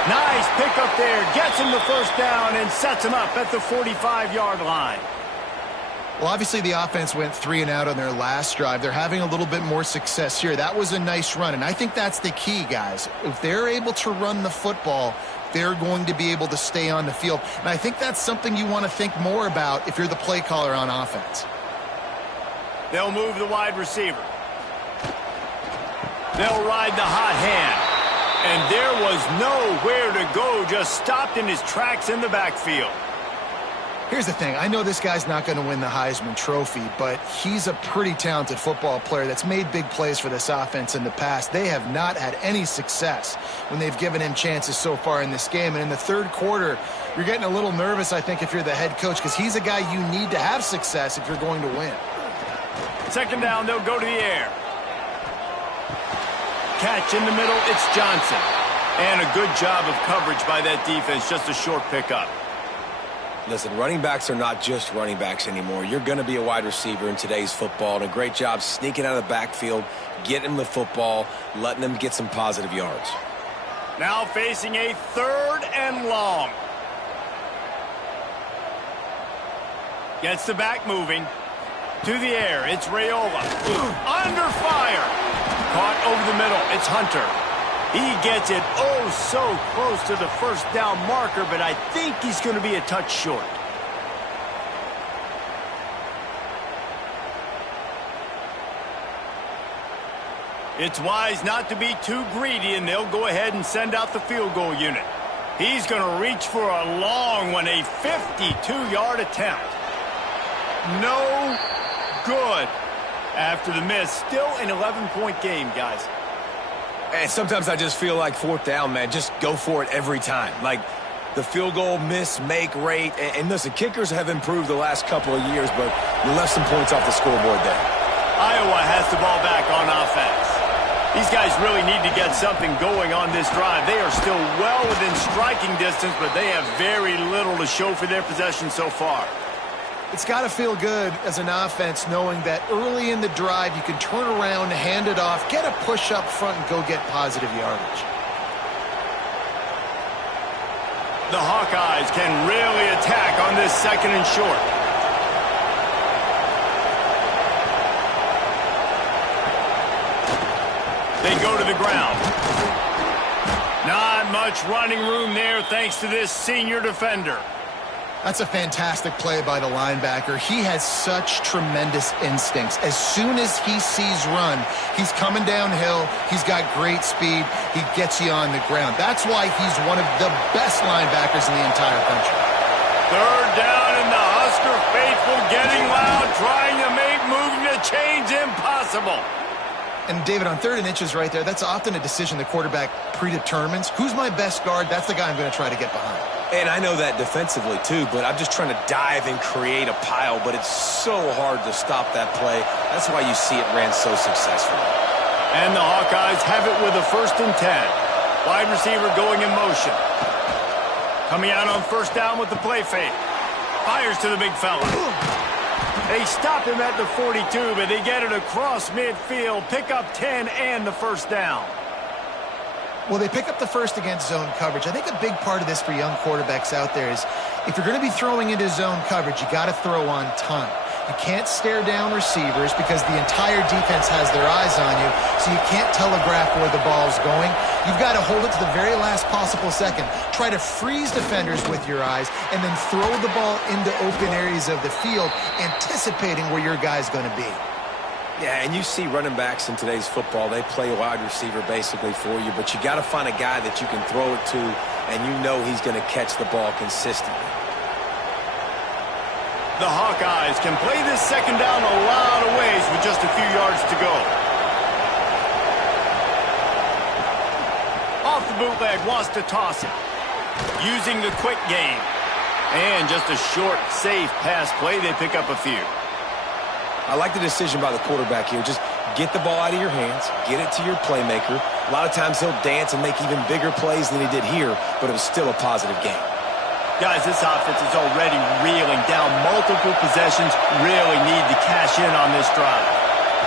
Nice pick up there. Gets him the first down and sets him up at the 45-yard line. Well, obviously the offense went 3 and out on their last drive. They're having a little bit more success here. That was a nice run, and I think that's the key, guys. If they're able to run the football, they're going to be able to stay on the field. And I think that's something you want to think more about if you're the play caller on offense. They'll move the wide receiver. They'll ride the hot hand. And there was nowhere to go, just stopped in his tracks in the backfield. Here's the thing. I know this guy's not going to win the Heisman Trophy, but he's a pretty talented football player that's made big plays for this offense in the past. They have not had any success when they've given him chances so far in this game. And in the third quarter, you're getting a little nervous, I think, if you're the head coach, because he's a guy you need to have success if you're going to win. Second down, they'll go to the air. Catch in the middle, it's Johnson. And a good job of coverage by that defense, just a short pickup. Listen, running backs are not just running backs anymore. You're going to be a wide receiver in today's football, and a great job sneaking out of the backfield, getting them the football, letting them get some positive yards. Now facing a 3rd and long. Gets the back moving. To the air, it's Raiola. Under fire. Caught over the middle, it's Hunter. He gets it oh so close to the first down marker, but I think he's going to be a touch short. It's wise not to be too greedy, and they'll go ahead and send out the field goal unit. He's going to reach for a long one, a 52-yard attempt. No good. After the miss, still an 11-point game, guys. And sometimes I just feel like 4th down, man, just go for it every time. Like the field goal miss, make rate. And listen, kickers have improved the last couple of years, but we left some points off the scoreboard there. Iowa has the ball back on offense. These guys really need to get something going on this drive. They are still well within striking distance, but they have very little to show for their possession so far. It's got to feel good as an offense knowing that early in the drive you can turn around, hand it off, get a push up front, and go get positive yardage. The Hawkeyes can really attack on this 2nd and short. They go to the ground. Not much running room there thanks to this senior defender. That's a fantastic play by the linebacker. He has such tremendous instincts. As soon as he sees run, he's coming downhill. He's got great speed. He gets you on the ground. That's why he's one of the best linebackers in the entire country. 3rd down, and the Husker faithful getting loud, trying to make moving the chains impossible. And, David, on 3rd and inches right there, that's often a decision the quarterback predetermines. Who's my best guard? That's the guy I'm going to try to get behind. And I know that defensively, too, but I'm just trying to dive and create a pile, but it's so hard to stop that play. That's why you see it ran so successfully. And the Hawkeyes have it with a 1st and 10. Wide receiver going in motion. Coming out on 1st down with the play fake. Fires to the big fella. They stop him at the 42, but they get it across midfield. Pick up 10 and the 1st down. Well, they pick up the 1st against zone coverage. I think a big part of this for young quarterbacks out there is if you're going to be throwing into zone coverage, you got to throw on time. You can't stare down receivers because the entire defense has their eyes on you, so you can't telegraph where the ball's going. You've got to hold it to the very last possible second. Try to freeze defenders with your eyes and then throw the ball into open areas of the field, anticipating where your guy's going to be. Yeah, and you see running backs in today's football, they play wide receiver basically for you, but you got to find a guy that you can throw it to and you know he's going to catch the ball consistently. The Hawkeyes can play this 2nd down a lot of ways with just a few yards to go. Off the bootleg, wants to toss it. Using the quick game. And just a short, safe pass play, they pick up a few. I like the decision by the quarterback here. Just get the ball out of your hands, get it to your playmaker. A lot of times he'll dance and make even bigger plays than he did here, but it was still a positive game. Guys, this offense is already reeling down multiple possessions. Really need to cash in on this drive.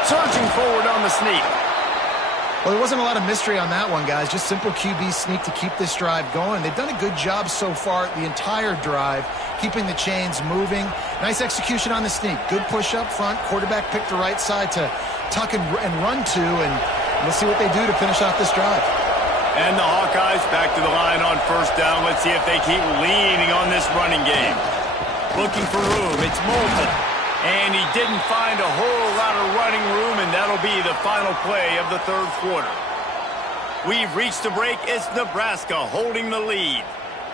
Surging forward on the sneak. Well, there wasn't a lot of mystery on that one, guys. Just simple QB sneak to keep this drive going. They've done a good job so far the entire drive, keeping the chains moving. Nice execution on the sneak. Good push up front. Quarterback picked the right side to tuck and run to, and we'll see what they do to finish off this drive. And the Hawkeyes back to the line on first down. Let's see if they keep leaning on this running game. Looking for room. It's Moulton. And he didn't find a whole lot of running room, and that'll be the final play of the third quarter. We've reached the break. It's Nebraska holding the lead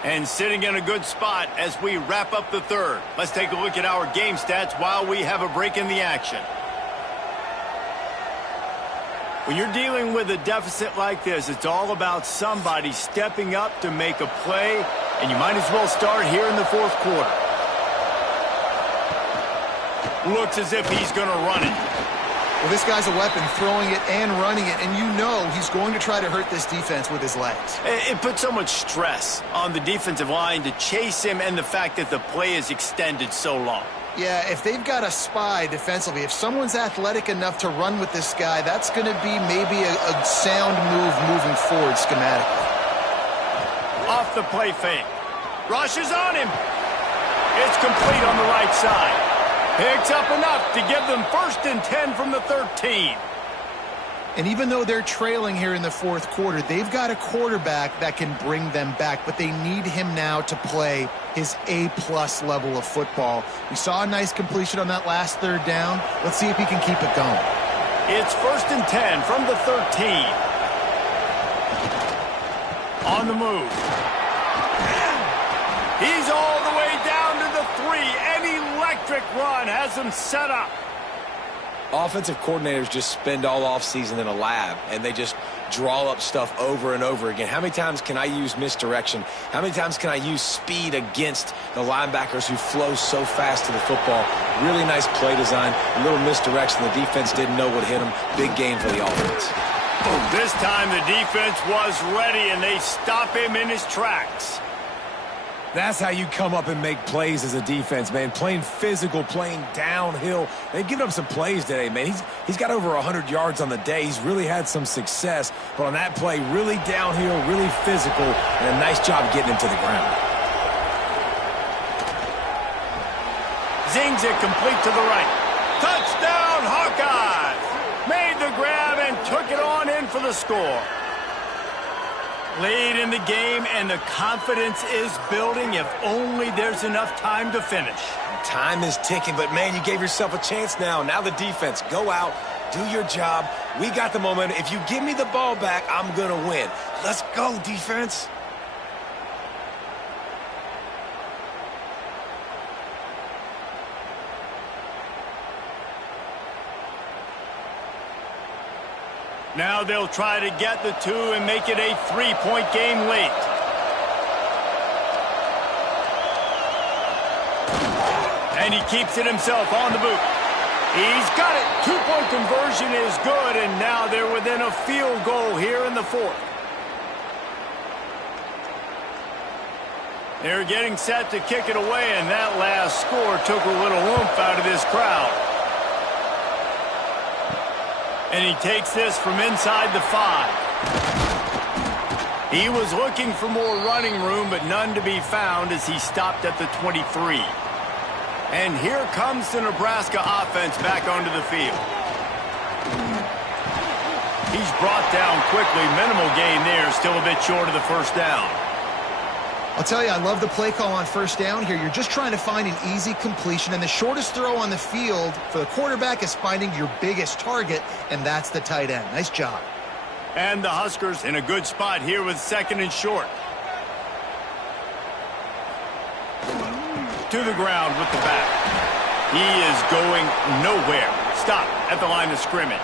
and sitting in a good spot as we wrap up the third. Let's take a look at our game stats while we have a break in the action. When you're dealing with a deficit like this, it's all about somebody stepping up to make a play, and you might as well start here in the fourth quarter. Looks as if he's going to run it. Well, this guy's a weapon, throwing it and running it, and you know he's going to try to hurt this defense with his legs. It puts so much stress on the defensive line to chase him, and the fact that the play is extended so long. Yeah, if they've got a spy defensively, if someone's athletic enough to run with this guy, that's going to be maybe a sound move moving forward schematically. Off the play fake. Rushes on him. It's complete on the right side. Picks up enough to give them 1st and 10 from the 13. And even though they're trailing here in the fourth quarter, they've got a quarterback that can bring them back, but they need him now to play his A-plus level of football. We saw a nice completion on that last third down. Let's see if he can keep it going. It's 1st and 10 from the 13. On the move. He's all the way down to the 3. An electric run has him set up. Offensive coordinators just spend all offseason in a lab, and they just draw up stuff over and over again. How many times can I use misdirection? How many times can I use speed against the linebackers who flow so fast to the football? Really nice play design, a little misdirection. The defense didn't know what hit them. Big gain for the offense. This time the defense was ready, and they stop him in his tracks. That's how you come up and make plays as a defense, man. Playing physical, playing downhill. They've given up some plays today, man. He's got over 100 yards on the day. He's really had some success. But on that play, really downhill, really physical, and a nice job getting him to the ground. Zings it complete to the right. Touchdown, Hawkeyes! Made the grab and took it on in for the score. Late in the game, and the confidence is building if only there's enough time to finish. Time is ticking, but, man, you gave yourself a chance now. Now the defense, go out, do your job. We got the momentum. If you give me the ball back, I'm going to win. Let's go, defense. Now they'll try to get the 2 and make it a 3-point game late. And he keeps it himself on the boot. He's got it. 2-point conversion is good, and now they're within a field goal here in the fourth. They're getting set to kick it away, and that last score took a little oomph out of this crowd. And he takes this from inside the 5. He was looking for more running room, but none to be found as he stopped at the 23. And here comes the Nebraska offense back onto the field. He's brought down quickly. Minimal gain there, still a bit short of the first down. I'll tell you, I love the play call on first down here. You're just trying to find an easy completion, and the shortest throw on the field for the quarterback is finding your biggest target, and that's the tight end. Nice job. And the Huskers in a good spot here with 2nd and short. To the ground with the back. He is going nowhere. Stop at the line of scrimmage.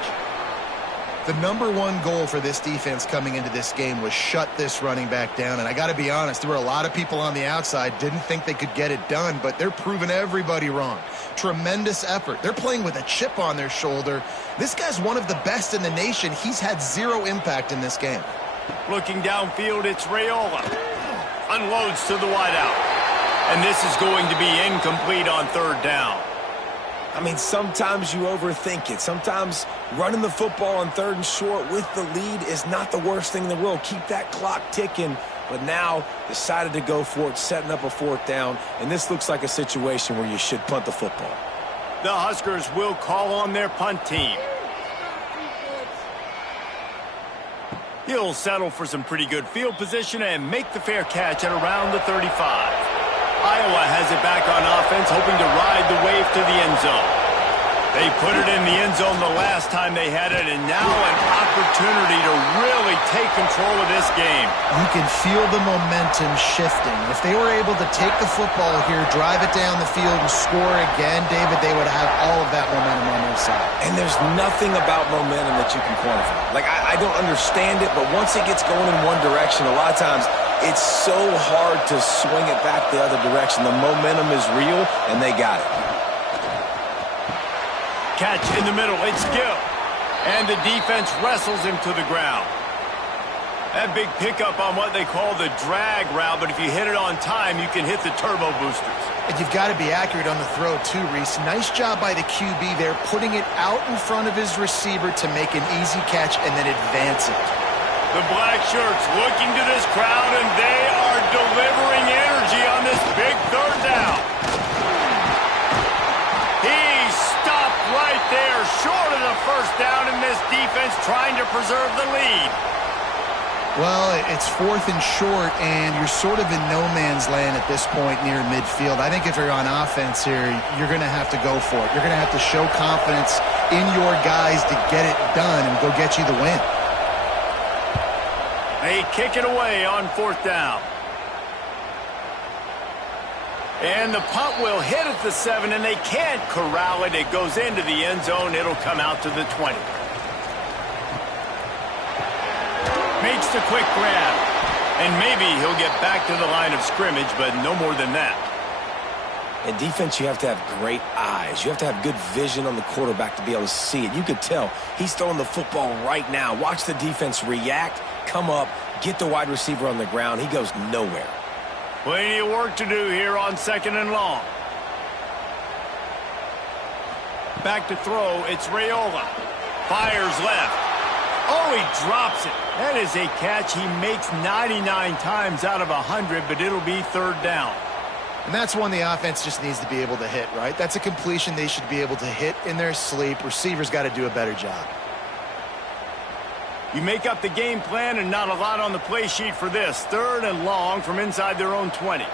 The #1 goal for this defense coming into this game was shut this running back down. And I got to be honest, there were a lot of people on the outside didn't think they could get it done, but they're proving everybody wrong. Tremendous effort. They're playing with a chip on their shoulder. This guy's one of the best in the nation. He's had zero impact in this game. Looking downfield, it's Raiola. Unloads to the wideout. And this is going to be incomplete on 3rd down. I mean, sometimes you overthink it. Sometimes running the football on 3rd and short with the lead is not the worst thing in the world. Keep that clock ticking. But now decided to go for it, setting up a 4th down. And this looks like a situation where you should punt the football. The Huskers will call on their punt team. He'll settle for some pretty good field position and make the fair catch at around the 35. Iowa has it back on offense, hoping to ride the wave to the end zone. They put it in the end zone the last time they had it, and now an opportunity to really take control of this game. You can feel the momentum shifting. If they were able to take the football here, drive it down the field, and score again, David, they would have all of that momentum on their side. And there's nothing about momentum that you can quantify. Like, I don't understand it, but once it gets going in one direction, a lot of times it's so hard to swing it back the other direction. The momentum is real, and they got it. Catch in the middle, it's Gill. And the defense wrestles him to the ground. That big pickup on what they call the drag route, but if you hit it on time, you can hit the turbo boosters. And you've got to be accurate on the throw too, Reese. Nice job by the QB there, putting it out in front of his receiver to make an easy catch and then advance it. The black shirts looking to this crowd, and they are delivering energy on this big 3rd down. He stopped right there, short of the 1st down, and this defense trying to preserve the lead. Well, it's 4th and short, and you're sort of in no man's land at this point near midfield. I think if you're on offense here, you're going to have to go for it. You're going to have to show confidence in your guys to get it done and go get you the win. They kick it away on 4th down. And the punt will hit at the 7, and they can't corral it. It goes into the end zone. It'll come out to the 20. Makes the quick grab. And maybe he'll get back to the line of scrimmage, but no more than that. In defense, you have to have great eyes. You have to have good vision on the quarterback to be able to see it. You could tell he's throwing the football right now. Watch the defense react, come up, get the wide receiver on the ground. He goes nowhere. Plenty of work to do here on 2nd and long. Back to throw, it's Raiola. Fires left. Oh, he drops it. That is a catch he makes 99 times out of 100, but it'll be 3rd down. And that's one the offense just needs to be able to hit, right? That's a completion they should be able to hit in their sleep. Receivers got to do a better job. You make up the game plan and not a lot on the play sheet for this. 3rd and long from inside their own 20.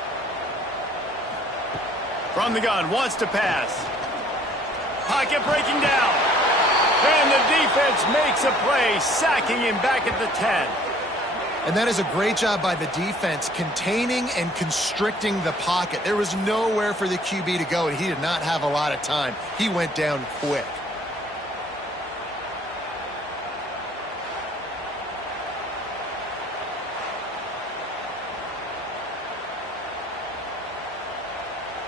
From the gun, wants to pass. Pocket breaking down. And the defense makes a play, sacking him back at the 10. And that is a great job by the defense, containing and constricting the pocket. There was nowhere for the QB to go, and he did not have a lot of time. He went down quick.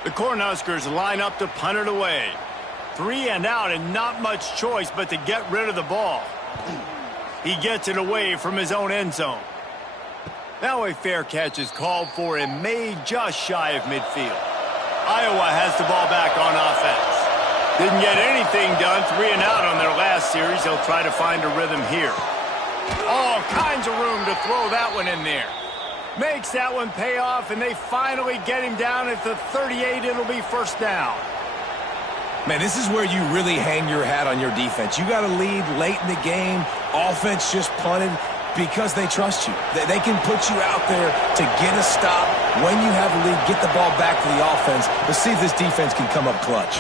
The Cornhuskers line up to punt it away. 3 and out and not much choice but to get rid of the ball. He gets it away from his own end zone. Now a fair catch is called for and made just shy of midfield. Iowa has the ball back on offense. Didn't get anything done, 3 and out on their last series. They'll try to find a rhythm here. All kinds of room to throw that one in there. Makes that one pay off, and they finally get him down at the 38. It'll be 1st down. Man, this is where you really hang your hat on your defense. You got to lead late in the game. Offense just punted because they trust you. They can put you out there to get a stop. When you have a lead, get the ball back to the offense. Let's see if this defense can come up clutch.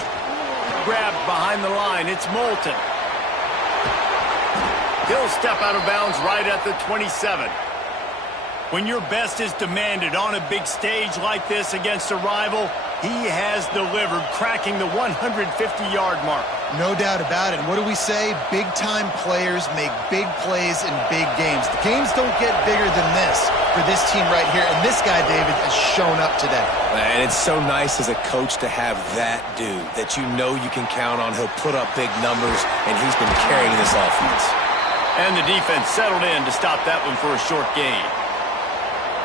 Grabbed behind the line. It's Moulton. He'll step out of bounds right at the 27. When your best is demanded on a big stage like this against a rival, he has delivered, cracking the 150-yard mark. No doubt about it. And what do we say? Big-time players make big plays in big games. The games don't get bigger than this for this team right here. And this guy, David, has shown up today. And it's so nice as a coach to have that dude that you know you can count on. He'll put up big numbers, and he's been carrying this offense. And the defense settled in to stop that one for a short gain.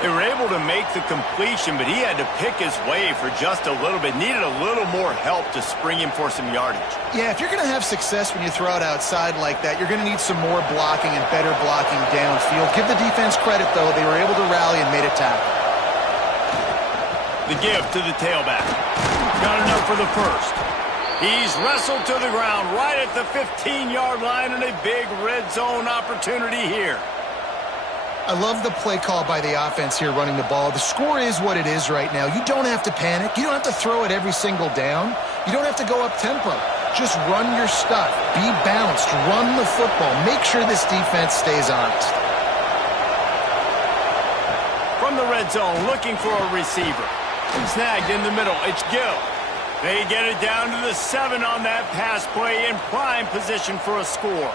They were able to make the completion, but he had to pick his way for just a little bit. Needed a little more help to spring him for some yardage. Yeah, if you're going to have success when you throw it outside like that, you're going to need some more blocking and better blocking downfield. Give the defense credit, though. They were able to rally and made a tackle. The give to the tailback. Got enough for the first. He's wrestled to the ground right at the 15-yard line, and a big red zone opportunity here. I love the play call by the offense here running the ball. The score is what it is right now. You don't have to panic. You don't have to throw it every single down. You don't have to go up tempo. Just run your stuff. Be balanced. Run the football. Make sure this defense stays honest. From the red zone, looking for a receiver. Snagged in the middle. It's Gill. They get it down to the 7 on that pass play in prime position for a score.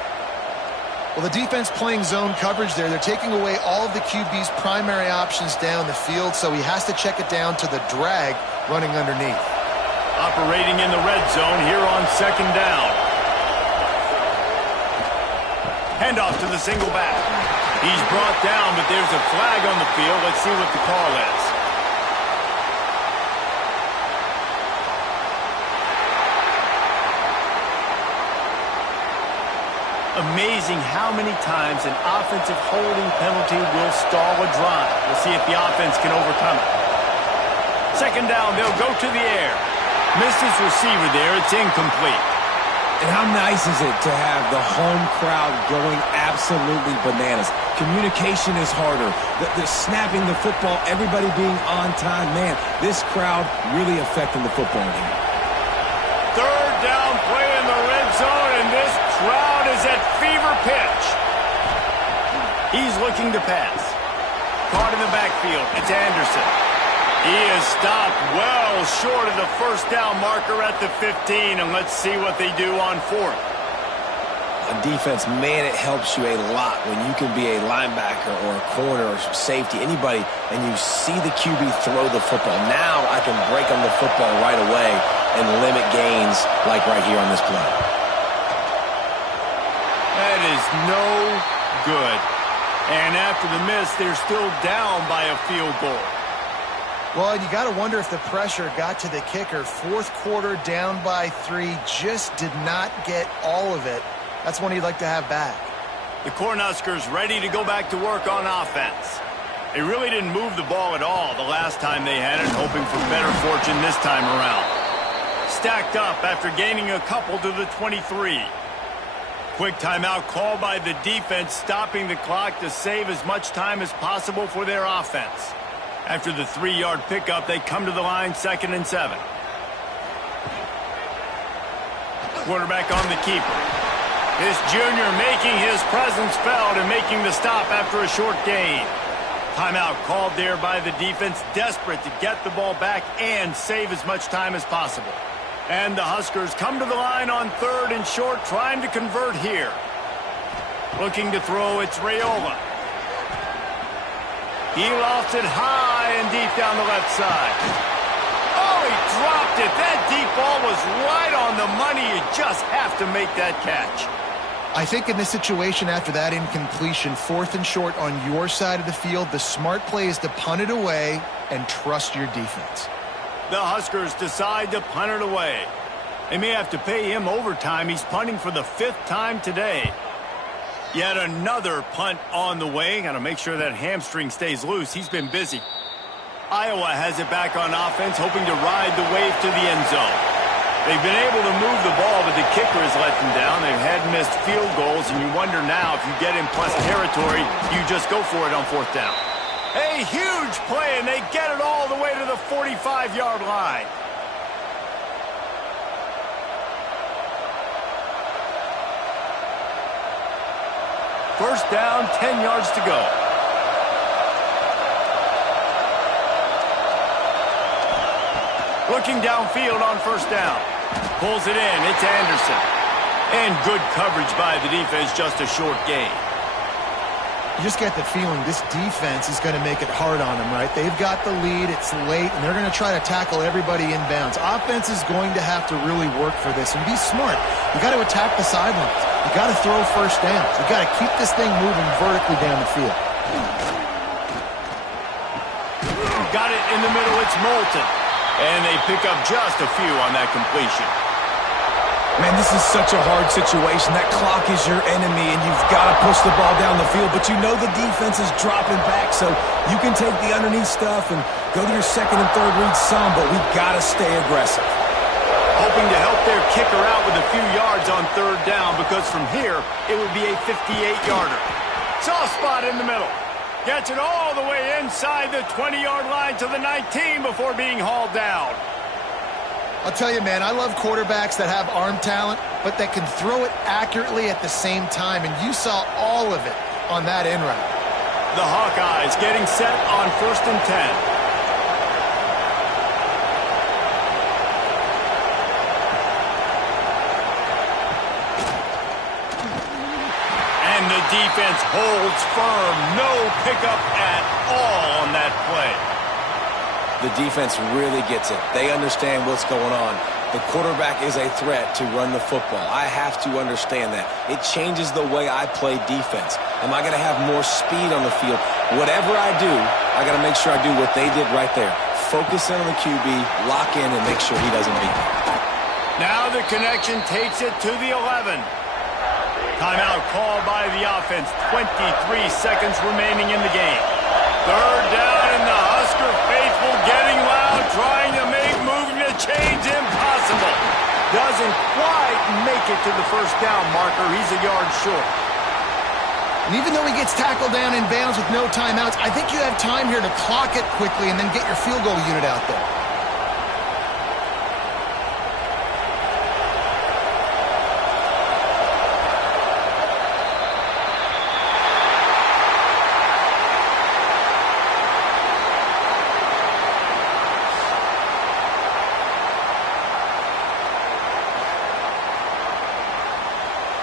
Well, the defense playing zone coverage there. They're taking away all of the QB's primary options down the field, so he has to check it down to the drag running underneath. Operating in the red zone here on second down. Handoff to the single back. He's brought down, but there's a flag on the field. Let's see what the call is. Amazing how many times an offensive holding penalty will stall a drive. We'll see if the offense can overcome it. Second down, they'll go to the air. Missed his receiver there. It's incomplete. And how nice is it to have the home crowd going absolutely bananas? Communication is harder. The snapping the football, everybody being on time. Man, this crowd really affecting the football game. Third down play in the red zone, and this crowd is at fever pitch. He's looking to pass. Caught in the backfield. It's Anderson. He is stopped well short of the first down marker at the 15, and let's see what they do on fourth. On defense, man, it helps you a lot when you can be a linebacker or a corner or safety, anybody, and you see the QB throw the football. Now I can break on the football right away and limit gains like right here on this play. That is no good. And after the miss, they're still down by a field goal. Well, you got to wonder if the pressure got to the kicker. Fourth quarter, down by 3, just did not get all of it. That's one you'd like to have back. The Cornhuskers ready to go back to work on offense. They really didn't move the ball at all the last time they had it, hoping for better fortune this time around. Stacked up after gaining a couple to the 23. Quick timeout called by the defense, stopping the clock to save as much time as possible for their offense. After the 3-yard pickup, they come to the line, 2nd and 7. Quarterback on the keeper. This junior making his presence felt and making the stop after a short gain. Timeout called there by the defense, desperate to get the ball back and save as much time as possible. And the Huskers come to the line on 3rd and short, trying to convert here. Looking to throw, it's Raiola. He lofts it high and deep down the left side. Oh, he dropped it. That deep ball was right on the money. You just have to make that catch. I think in this situation after that incompletion, 4th and short on your side of the field, the smart play is to punt it away and trust your defense. The Huskers decide to punt it away. They may have to pay him overtime. He's punting for the 5th time today. Yet another punt on the way. Got to make sure that hamstring stays loose. He's been busy. Iowa has it back on offense, hoping to ride the wave to the end zone. They've been able to move the ball, but the kicker has let them down. They've had missed field goals, and you wonder now if you get in plus territory, you just go for it on 4th down. A huge play, and they get it all the way to the 45-yard line. First down, 10 yards to go. Looking downfield on 1st down. Pulls it in. It's Anderson. And good coverage by the defense, just a short gain. You just get the feeling this defense is going to make it hard on them, right? They've got the lead, it's late, and they're going to try to tackle everybody inbounds. Offense is going to have to really work for this and be smart. You got to attack the sidelines. You got to throw first downs. You got to keep this thing moving vertically down the field. Got it in the middle, it's Moulton. And they pick up just a few on that completion. Man, this is such a hard situation. That clock is your enemy, and you've got to push the ball down the field. But you know the defense is dropping back, so you can take the underneath stuff and go to your second and third read some, but we've got to stay aggressive. Hoping to help their kicker out with a few yards on third down, because from here, it would be a 58-yarder. Soft spot in the middle. Gets it all the way inside the 20-yard line to the 19 before being hauled down. I'll tell you, man, I love quarterbacks that have arm talent, but that can throw it accurately at the same time, and you saw all of it on that in route. The Hawkeyes getting set on 1st and 10. And the defense holds firm. No pickup at all on that play. The defense really gets it. They understand what's going on. The quarterback is a threat to run the football. I have to understand that. It changes the way I play defense. Am I going to have more speed on the field? Whatever I do, I got to make sure I do what they did right there. Focus in on the QB, lock in, and make sure he doesn't beat me. Now the connection takes it to the 11. Timeout called by the offense. 23 seconds remaining in the game. Third down, and the Husker faithful getting loud, trying to make moving the chains impossible. Doesn't quite make it to the first down marker. He's a yard short. And even though he gets tackled down in bounds with no timeouts, I think you have time here to clock it quickly and then get your field goal unit out there.